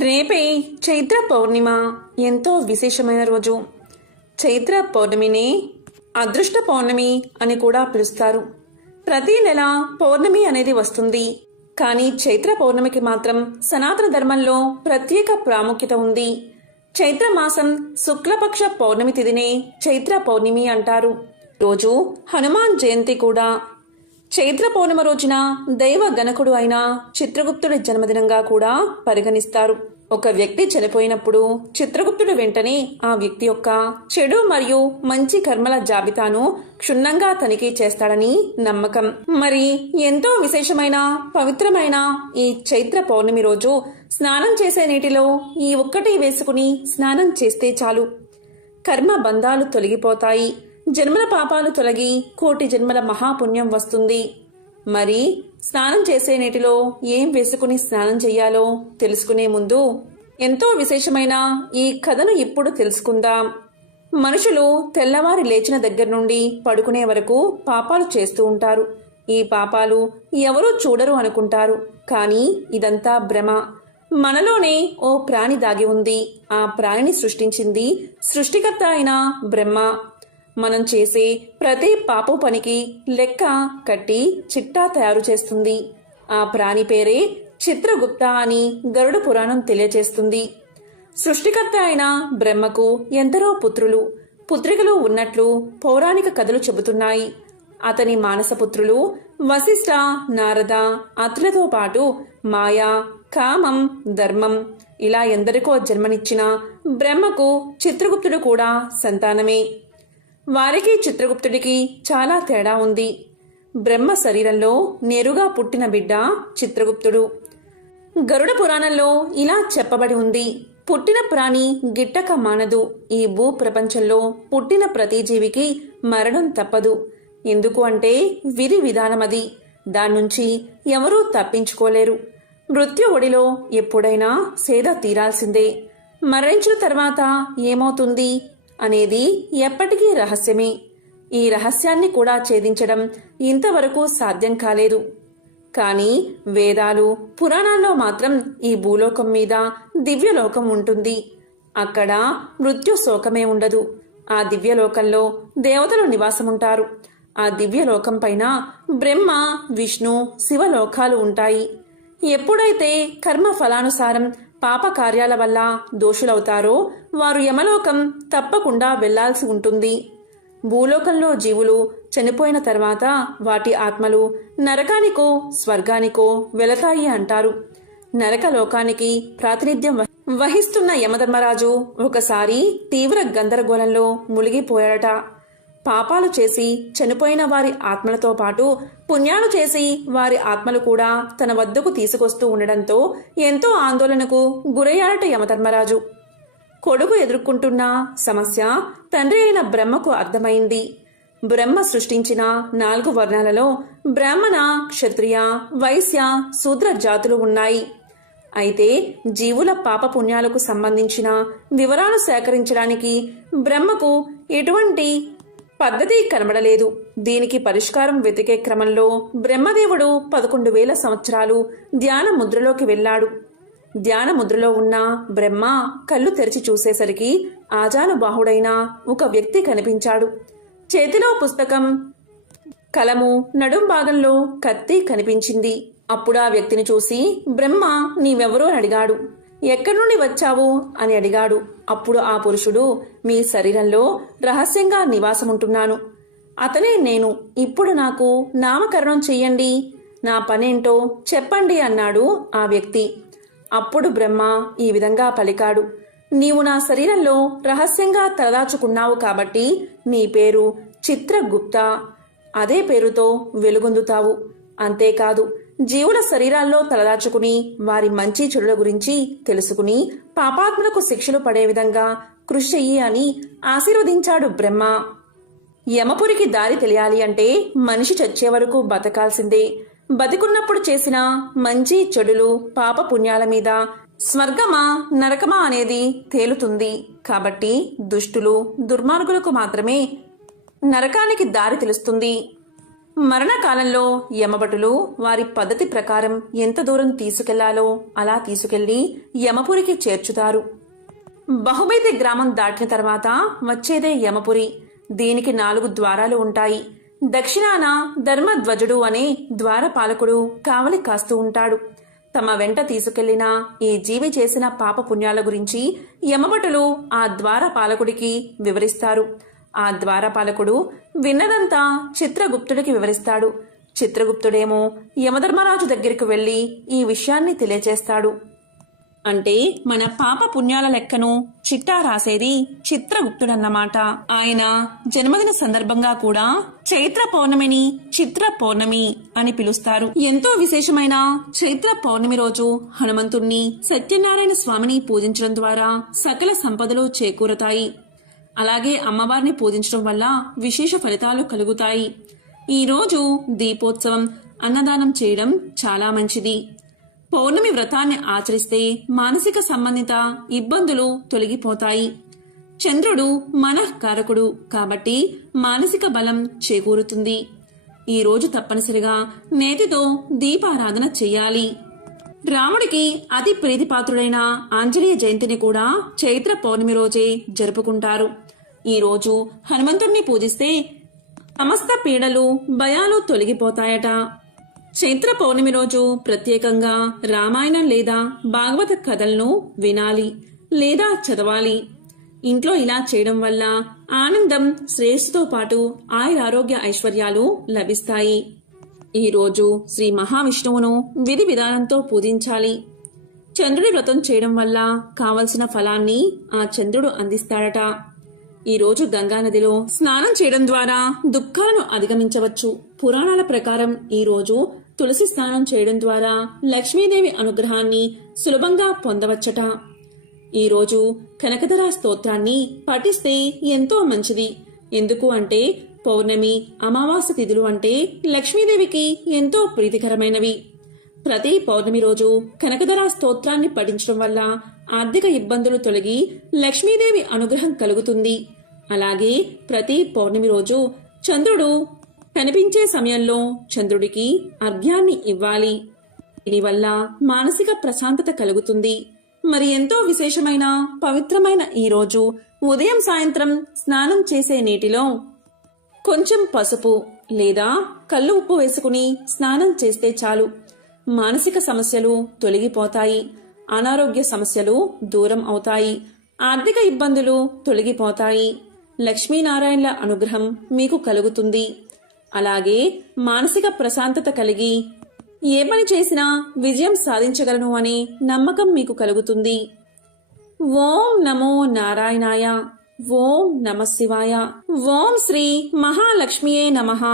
రేపే చైత్ర పౌర్ణిమ ఎంతో విశేషమైన రోజు. చైత్ర పౌర్ణమిని అదృష్ట పౌర్ణమి అని కూడా పిలుస్తారు. ప్రతి నెల పౌర్ణమి అనేది వస్తుంది. కానీ చైత్ర పౌర్ణమికి మాత్రం సనాతన ధర్మంలో ప్రత్యేక ప్రాముఖ్యత ఉంది. చైత్ర మాసం శుక్లపక్ష పౌర్ణమి తిథినే చైత్ర పౌర్ణమి అంటారు. రోజు హనుమాన్ జయంతి కూడా. చైత్ర పౌర్ణమి రోజున దైవ గణకుడు అయిన చిత్రగుప్తుడి జన్మదినంగా కూడా పరిగణిస్తారు. ఒక వ్యక్తి చనిపోయినప్పుడు చిత్రగుప్తుడు వెంటనే ఆ వ్యక్తి యొక్క చెడు మరియు మంచి కర్మల జాబితాను క్షుణ్ణంగా తనిఖీ చేస్తాడని నమ్మకం. మరి ఎంతో విశేషమైన పవిత్రమైన ఈ చైత్ర పౌర్ణమి రోజు స్నానం చేసే నీటిలో ఈ ఒక్కటి వేసుకుని స్నానం చేస్తే చాలు, కర్మ బంధాలు తొలగిపోతాయి, జన్మల పాపాలు తొలగి కోటి జన్మల మహాపుణ్యం వస్తుంది. మరి స్నానం చేసే నీటిలో ఏం వేసుకుని స్నానం చెయ్యాలో తెలుసుకునే ముందు ఎంతో విశేషమైన ఈ కథను ఇప్పుడు తెలుసుకుందాం. మనుషులు తెల్లవారి లేచిన దగ్గర నుండి పడుకునే వరకు పాపాలు చేస్తూ ఉంటారు. ఈ పాపాలు ఎవరూ చూడరు అనుకుంటారు. కానీ ఇదంతా భ్రమ. మనలోనే ఓ ప్రాణి దాగి ఉంది. ఆ ప్రాణిని సృష్టించింది సృష్టికర్త అయిన బ్రహ్మ. మనం చేసే ప్రతి పాపపు పనికి లెక్క కట్టి చిట్టా తయారు చేస్తుంది. ఆ ప్రాణి పేరే చిత్రగుప్త అని గరుడ పురాణం తెలియజేస్తుంది. సృష్టికర్త అయిన బ్రహ్మకు ఎందరో పుత్రులు పుత్రికలు ఉన్నట్లు పౌరాణిక కథలు చెబుతున్నాయి. అతని మానసపుత్రులు వశిష్ఠ, నారద, అతులతో పాటు మాయా, కామం, ధర్మం ఇలా ఎందరికో జన్మనిచ్చిన బ్రహ్మకు చిత్రగుప్తుడు కూడా సంతానమే. వారికి చిత్రగుప్తుడికి చాలా తేడా ఉంది. బ్రహ్మ శరీరంలో నేరుగా పుట్టిన బిడ్డ చిత్రగుప్తుడు. గరుడ పురాణంలో ఇలా చెప్పబడి ఉంది: పుట్టిన ప్రాణి గిట్టక మానదు. ఈ భూ ప్రపంచంలో పుట్టిన ప్రతి జీవికి మరణం తప్పదు. ఎందుకు అంటే విధి విధానమది. దాన్నుంచి ఎవరూ తప్పించుకోలేరు. మృత్యు ఒడిలో ఎప్పుడైనా సేద తీరాల్సిందే. మరణించిన తర్వాత ఏమవుతుంది అనేది ఎప్పటికీ రహస్యమే. ఈ రహస్యాన్ని కూడా ఛేదించడం ఇంతవరకు సాధ్యం కాలేదు. కానీ వేదాలు, పురాణాల్లో మాత్రం ఈ భూలోకం మీద దివ్యలోకం ఉంటుంది. అక్కడ మృత్యు శోకమే ఉండదు. ఆ దివ్యలోకంలో దేవతలు నివాసముంటారు. ఆ దివ్యలోకం పైన బ్రహ్మ, విష్ణు, శివలోకాలు ఉంటాయి. ఎప్పుడైతే కర్మ ఫలానుసారం పాప కార్యాల వల్ల దోషులవుతారో వారు యమలోకం తప్పకుండా వెళ్లాల్సి ఉంటుంది. భూలోకంలో జీవులు చనిపోయిన తర్వాత వాటి ఆత్మలు నరకానికో స్వర్గానికో వెళతాయి అంటారు. నరకలోకానికి ప్రాతినిధ్యం వహిస్తున్న యమధర్మరాజు ఒకసారి తీవ్ర గందరగోళంలో మునిగిపోయాడట. పాపాలు చేసి చనిపోయిన వారి ఆత్మలతో పాటు పుణ్యాలు చేసి వారి ఆత్మలు కూడా తన వద్దకు తీసుకొస్తూ ఉండడంతో ఎంతో ఆందోళనకు గురయ్యాడట యమధర్మరాజు. కొడుకు ఎదుర్కొంటున్న సమస్య తండ్రి అయిన బ్రహ్మకు అర్థమైంది. బ్రహ్మ సృష్టించిన 4 వర్ణాలలో బ్రాహ్మణ, క్షత్రియ, వైశ్య, శూద్ర జాతులు ఉన్నాయి. అయితే జీవుల పాప పుణ్యాలకు సంబంధించిన వివరాలు సేకరించడానికి బ్రహ్మకు ఎటువంటి పద్ధతి కనబడలేదు. దీనికి పరిష్కారం వెతికే క్రమంలో బ్రహ్మదేవుడు 11,000 సంవత్సరాలు ధ్యాన ముద్రలోకి వెళ్ళాడు. ధ్యాన ముద్రలో ఉన్న బ్రహ్మ కళ్ళు తెరిచి చూసేసరికి ఆజానుబాహుడైన ఒక వ్యక్తి కనిపించాడు. చేతిలో పుస్తకం, కలము, నడుం భాగంలో కత్తి కనిపించింది. అప్పుడు ఆ వ్యక్తిని చూసి బ్రహ్మ నీవెవరో అని అడిగాడు. ఎక్కడి నుండి వచ్చావు అని అడిగాడు. అప్పుడు ఆ పురుషుడు మీ శరీరంలో రహస్యంగా నివాసముంటున్నాను. అతనే నేను. ఇప్పుడు నాకు నామకరణం చెయ్యండి, నా పనేంటో చెప్పండి అన్నాడు ఆ వ్యక్తి. అప్పుడు బ్రహ్మ ఈ విధంగా పలికాడు: నీవు నా శరీరంలో రహస్యంగా తలదాచుకున్నావు కాబట్టి నీ పేరు చిత్రగుప్త. అదే పేరుతో వెలుగొందుతావు. అంతేకాదు, జీవుల శరీరాల్లో తలదాచుకుని వారి మంచి చెడుల గురించి తెలుసుకుని పాపాత్ములకు శిక్షలు పడే విధంగా కృషి చెయ్యి అని ఆశీర్వదించాడు బ్రహ్మ. యమపురికి దారి తెలియాలి అంటే మనిషి చచ్చే వరకు బతకాల్సిందే. బతికున్నప్పుడు చేసిన మంచి చెడులు పాప పుణ్యాల మీద స్వర్గమా నరకమా అనేది తేలుతుంది. కాబట్టి దుష్టులు, దుర్మార్గులకు మాత్రమే నరకానికి దారి తెలుస్తుంది. మరణకాలంలో యమభటులు వారి పద్ధతి ప్రకారం ఎంత దూరం తీసుకెళ్లాలో అలా తీసుకెళ్లి యమపురికి చేర్చుతారు. బహుబేది గ్రామం దాటిన తర్వాత వచ్చేదే యమపురి. దీనికి 4 ద్వారాలు ఉంటాయి. దక్షిణాన ధర్మధ్వజుడు అనే ద్వారపాలకుడు కావలి కాస్తూ ఉంటాడు. తమ వెంట తీసుకెళ్లిన ఈ జీవి చేసిన పాప పుణ్యాల గురించి యమభటులు ఆ ద్వారపాలకుడికి వివరిస్తారు. ఆ ద్వారపాలకుడు విన్నదంతా చిత్రగుప్తుడికి వివరిస్తాడు. చిత్రగుప్తుడేమో యమధర్మరాజు దగ్గరికి వెళ్లి ఈ విషయాన్ని తెలియచేస్తాడు. అంటే మన పాప పుణ్యాల లెక్కను చిట్టా రాసేది చిత్రగుప్తుడన్నమాట. ఆయన జన్మదిన సందర్భంగా కూడా చైత్ర పౌర్ణమిని చిత్ర పౌర్ణమి అని పిలుస్తారు. ఎంతో విశేషమైన చైత్ర పౌర్ణమి రోజు హనుమంతుణ్ణి, సత్యనారాయణ స్వామిని పూజించడం ద్వారా సకల సంపదలు చేకూరతాయి. అలాగే అమ్మవారిని పూజించడం వల్ల విశేష ఫలితాలు కలుగుతాయి. ఈ రోజు దీపోత్సవం, అన్నదానం చేయడం చాలా మంచిది. పౌర్ణమి వ్రతాన్ని ఆచరిస్తే మానసిక సంబంధిత ఇబ్బందులు తొలగిపోతాయి. చంద్రుడు మనఃకారకుడు కాబట్టి మానసిక బలం చేకూరుతుంది. ఈ రోజు తప్పనిసరిగా నేతితో దీపారాధన చెయ్యాలి. రాముడికి అతి ప్రీతిపాత్రుడైన ఆంజనేయ జయంతిని కూడా చైత్ర పౌర్ణమి రోజే జరుపుకుంటారు. ఈ రోజు హనుమంతుణ్ణి పూజిస్తే సమస్త పీడలు, భయాలు తొలగిపోతాయట. చైత్ర పౌర్ణమి రోజు ప్రత్యేకంగా రామాయణం లేదా భాగవత కథలను వినాలి లేదా చదవాలి. ఇంట్లో ఇలా చేయడం వల్ల ఆనందం, శ్రేయస్సుతో పాటు ఆయురారోగ్య ఐశ్వర్యాలు లభిస్తాయి. ఈ రోజు శ్రీ మహావిష్ణువును విధి విధానంతో పూజించాలి. చంద్రుడి వ్రతం చేయడం వల్ల కావలసిన ఫలాన్ని ఆ చంద్రుడు అందిస్తాడట. ఈ రోజు గంగానదిలో స్నానం చేయడం ద్వారా దుఃఖాలను అధిగమించవచ్చు. పురాణాల ప్రకారం ఈ రోజు తులసి స్నానం చేయడం ద్వారా లక్ష్మీదేవి అనుగ్రహాన్ని సులభంగా పొందవచ్చట. ఈ రోజు కనకధర స్తోత్రాన్ని పఠిస్తే ఎంతో మంచిది. ఎందుకు అంటే పౌర్ణమి, అమావాస్య తిథులు అంటే లక్ష్మీదేవికి ఎంతో ప్రీతికరమైనవి. ప్రతి పౌర్ణమి రోజు కనకధర స్తోత్రాన్ని పఠించడం వల్ల ఆర్థిక ఇబ్బందులు తొలగి లక్ష్మీదేవి అనుగ్రహం కలుగుతుంది. అలాగే ప్రతి పౌర్ణమి రోజు చంద్రుడు కనిపించే సమయంలో చంద్రుడికి అర్ఘ్యాన్ని ఇవ్వాలి. దీనివల్ల మానసిక ప్రశాంతత కలుగుతుంది. మరి ఎంతో విశేషమైన పవిత్రమైన ఈ రోజు ఉదయం సాయంత్రం స్నానం చేసే నీటిలో కొంచెం పసుపు లేదా కల్లు ఉప్పు వేసుకుని స్నానం చేస్తే చాలు. మానసిక సమస్యలు తొలగిపోతాయి. అనారోగ్య సమస్యలు దూరం అవుతాయి. ఆర్థిక ఇబ్బందులు తొలగిపోతాయి. లక్ష్మీనారాయణల అనుగ్రహం మీకు కలుగుతుంది. అలాగే మానసిక ప్రశాంతత కలిగి ఏ పని చేసినా విజయం సాధించగలను అనే నమ్మకం మీకు కలుగుతుంది. ఓం నమో నారాయణాయ. ఓం నమః శివాయ. ఓం శ్రీ మహాలక్ష్మియే నమః.